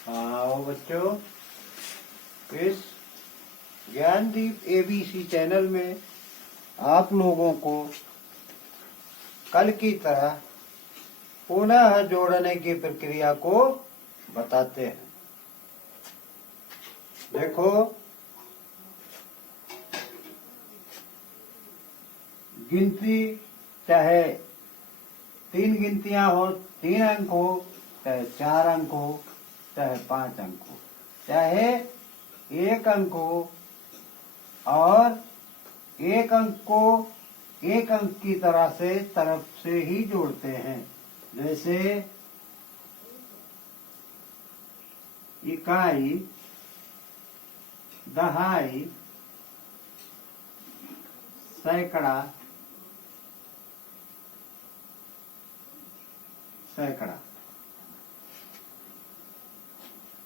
हाँ बच्चों, इस ज्ञानदीप एबीसी चैनल में आप लोगों को कल की तरह पुनः जोड़ने की प्रक्रिया को बताते हैं। देखो, गिनती चाहे 3 गिनतियां हो, 3 अंक हो, चाहे 4 अंक हो, चाहे 5 अंक हो, चाहे 1 अंक हो, और 1 अंक को 1 अंक की तरफ से ही जोड़ते हैं। जैसे इकाई, दहाई, सैकड़ा, सैकड़ा।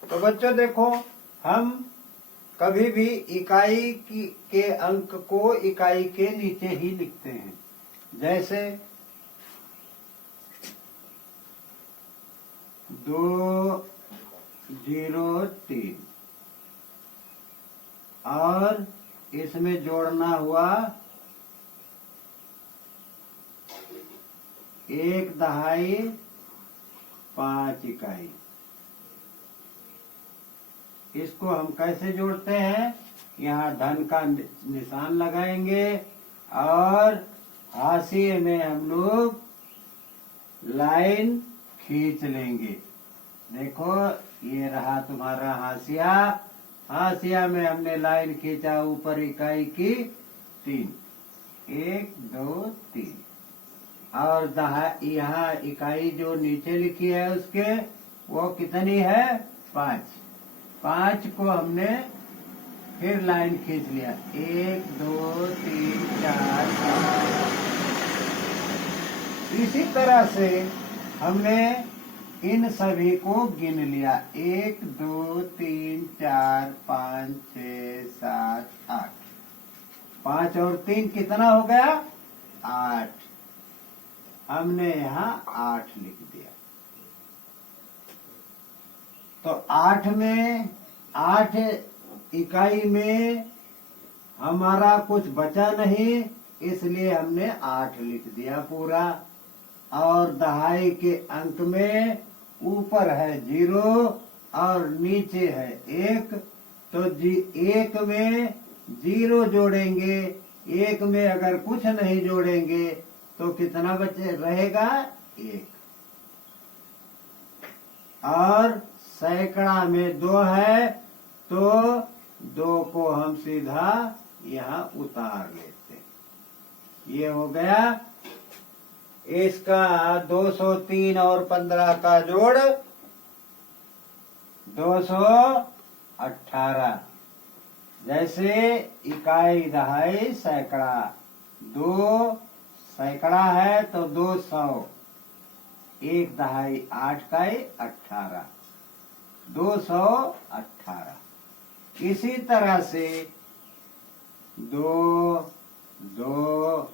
तो बच्चों देखो, हम कभी भी इकाई के अंक को इकाई के नीचे ही लिखते हैं। जैसे 203 और इसमें जोड़ना हुआ 1 दहाई 5 इकाई। इसको हम कैसे जोड़ते हैं? यहाँ धन का निशान लगाएंगे और हाशिए में हम लोग लाइन खींच लेंगे। देखो, ये रहा तुम्हारा हाशिया। हाशिया में हमने लाइन खींचा ऊपर इकाई की 3, 1 2 3, और यहाँ इकाई जो नीचे लिखी है उसके वो कितनी है? 5। 5 को हमने फिर लाइन खींच लिया, 1 2 3 4 5। इसी तरह से हमने इन सभी को गिन लिया, 1 2 3 4 5 6 7 8। 5 और 3 कितना हो गया? 8। हमने यहाँ 8 लिख दिया। तो 8 इकाई में हमारा कुछ बचा नहीं, इसलिए हमने 8 लिख दिया पूरा। और दहाई के अंक में ऊपर है 0 और नीचे है 1, तो 1 में 0 जोड़ेंगे। 1 में अगर कुछ नहीं जोड़ेंगे तो कितना बचे रहेगा? 1। और सैकड़ा में 2 है, तो 2 को हम सीधा यहाँ उतार लेते। ये हो गया इसका 203 और 15 का जोड़ 218। जैसे इकाई दहाई सैकड़ा, 2 सैकड़ा है तो 200, 1 दहाई 8 काई 18, 218। इसी तरह से 2 2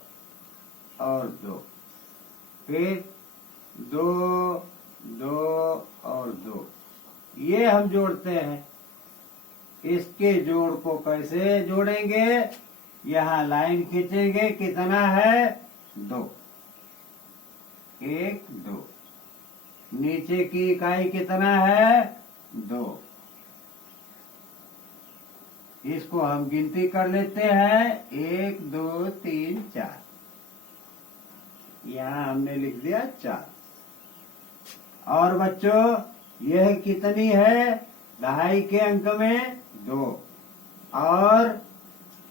और 2, फिर 2 2 और 2, ये हम जोड़ते हैं। इसके जोड़ को कैसे जोड़ेंगे? यहाँ लाइन खींचेंगे, कितना है? 2, 1 2। नीचे की इकाई कितना है? 2। इसको हम गिनती कर लेते हैं, 1 2 3 4। यहाँ हमने लिख दिया 4। और बच्चों, यह कितनी है? दहाई के अंक में 2 और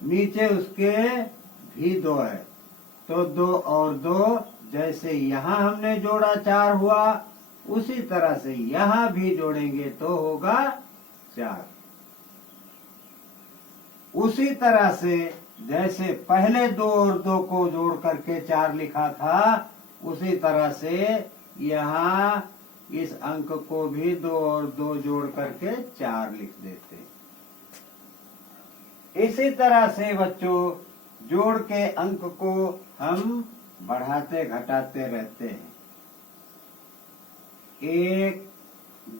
नीचे उसके भी 2 है, तो 2 और 2, जैसे यहाँ हमने जोड़ा 4 हुआ, उसी तरह से यहाँ भी जोड़ेंगे तो होगा 4। उसी तरह से जैसे पहले 2 और 2 को जोड़ करके 4 लिखा था, उसी तरह से यहाँ इस अंक को भी 2 और 2 जोड़ करके 4 लिख देते। इसी तरह से बच्चों, जोड़ के अंक को हम बढ़ाते घटाते रहते हैं। 1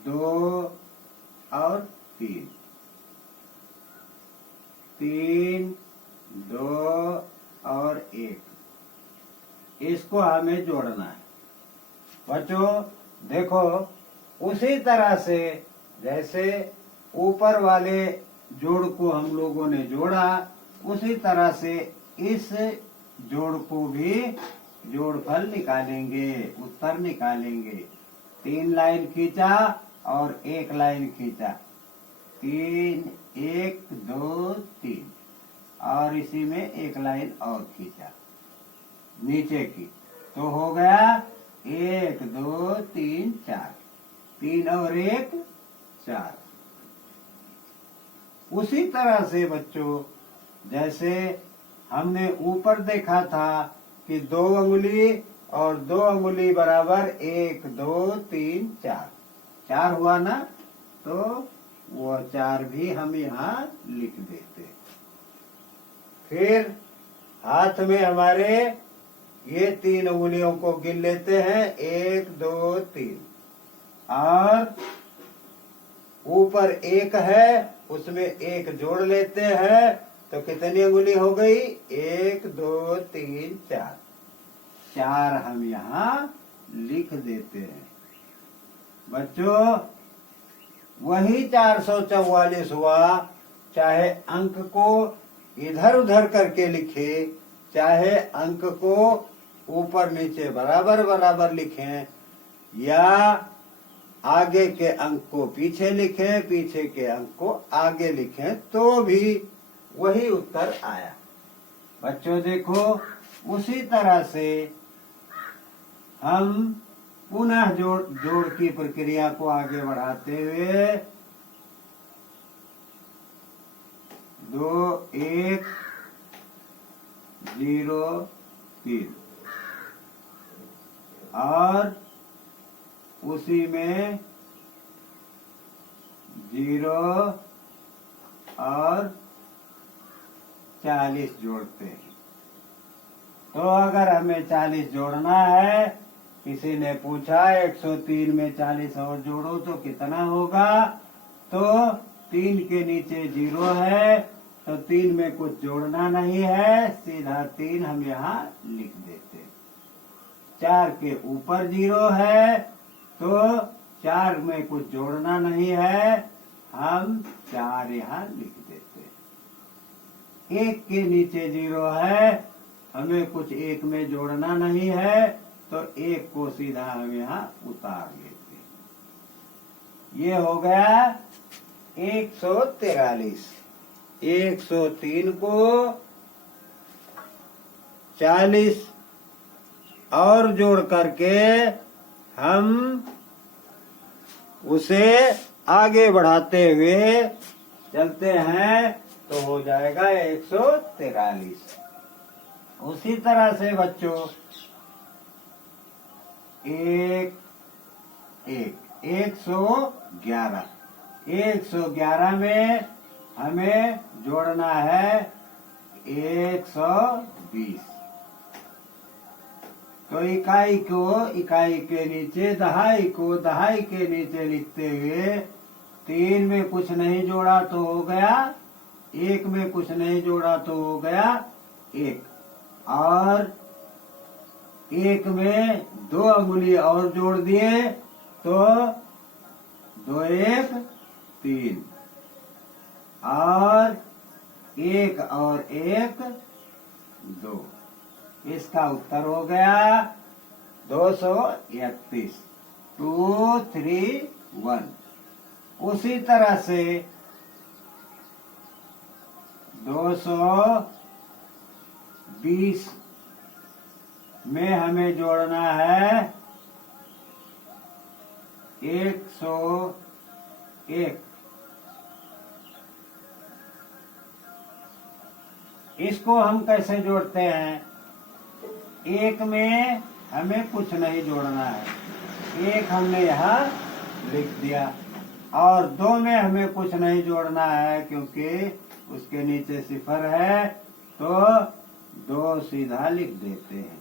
2 3, 3, 2 और 1, इसको हमें जोड़ना है। बच्चों देखो, उसी तरह से जैसे ऊपर वाले जोड़ को हम लोगों ने जोड़ा, उसी तरह से इस जोड़ को भी जोड़फल निकालेंगे, उत्तर निकालेंगे। 3 लाइन खींचा और 1 लाइन खींचा, 3, 1, 2, 3, और इसी में 1 लाइन और खींचा नीचे की, तो हो गया 1, 2, 3, 4, 3 और 1, 4। उसी तरह से बच्चों, जैसे हमने ऊपर देखा था कि 2 अंगुली और 2 अंगुली बराबर 1, 2, 3, 4, 4 हुआ ना, तो वो 4 भी हम यहाँ लिख देते। फिर हाथ में हमारे ये 3 उंगलियों को गिन लेते हैं, 1, 2, 3, और ऊपर 1 है, उसमें 1 जोड़ लेते हैं, तो कितनी उंगली हो गई? 1, 2, 3, 4, 4 हम यहाँ लिख देते हैं। बच्चों वही 444 हुआ, चाहे अंक को इधर उधर करके लिखे, चाहे अंक को ऊपर नीचे बराबर बराबर लिखें, या आगे के अंक को पीछे लिखें, पीछे के अंक को आगे लिखें, तो भी वही उत्तर आया। बच्चों देखो, उसी तरह से हम पुनः जोड़ की प्रक्रिया को आगे बढ़ाते हुए 2, 1, 0, 3, और उसी में 0 और 40 जोड़ते हैं। तो अगर हमें 40 जोड़ना है, किसी ने पूछा 103 में 40 और जोड़ो तो कितना होगा, तो 3 के नीचे 0 है, तो 3 में कुछ जोड़ना नहीं है, सीधा 3 हम यहाँ लिख देते। 4 के ऊपर 0 है, तो 4 में कुछ जोड़ना नहीं है, हम 4 यहाँ लिख देते। 1 के नीचे 0 है, हमें कुछ 1 में जोड़ना नहीं है, तो 1 को सीधा हम यहाँ उतार लेते। ये हो गया 143। 103 को 40 और जोड़ करके हम उसे आगे बढ़ाते हुए चलते हैं, तो हो जाएगा 143। उसी तरह से बच्चों 111 111 में हमें जोड़ना है 120। तो इकाई को इकाई के नीचे, दहाई को दहाई के नीचे लिखते हुए 3 में कुछ नहीं जोड़ा तो हो गया 1, में कुछ नहीं जोड़ा तो हो गया 1, और 1 में 2 अंगुली और जोड़ दिए तो 2, 1, 3, और 1 और 1, 2। इसका उत्तर हो गया 231। 2, 3, 1। उसी तरह से 220 में हमें जोड़ना है 101। इसको हम कैसे जोड़ते हैं? 1 में हमें कुछ नहीं जोड़ना है, 1 हमने यहाँ लिख दिया, और 2 में हमें कुछ नहीं जोड़ना है क्योंकि उसके नीचे 0 है, तो 2 सीधा लिख देते हैं।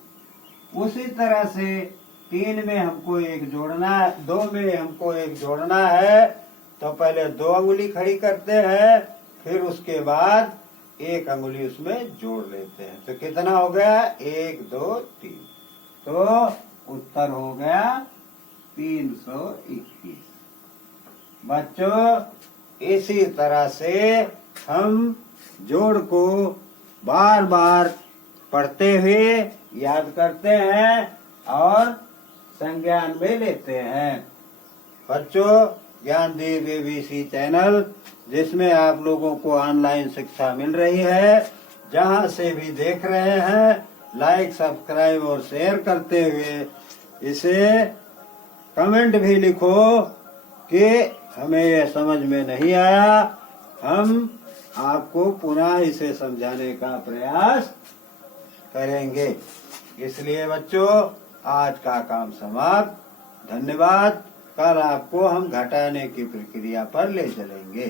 उसी तरह से 3 में हमको 1 जोड़ना है, 2 में हमको 1 जोड़ना है, तो पहले 2 अंगुली खड़ी करते हैं, फिर उसके बाद 1 अंगुली उसमें जोड़ लेते हैं। तो कितना हो गया? 1 2 3। तो उत्तर हो गया 321। बच्चों, इसी तरह से हम जोड़ को बार बार पढ़ते हुए याद करते हैं और संज्ञान में लेते हैं। बच्चों, ज्ञानदीप ABC चैनल, जिसमें आप लोगों को ऑनलाइन शिक्षा मिल रही है, जहां से भी देख रहे हैं, लाइक, सब्सक्राइब और शेयर करते हुए इसे कमेंट भी लिखो कि हमें यह समझ में नहीं आया। हम आपको पुनः इसे समझाने का प्रयास करेंगे। इसलिए बच्चों, आज का काम समाप्त। धन्यवाद। कल आपको हम घटाने की प्रक्रिया पर ले चलेंगे।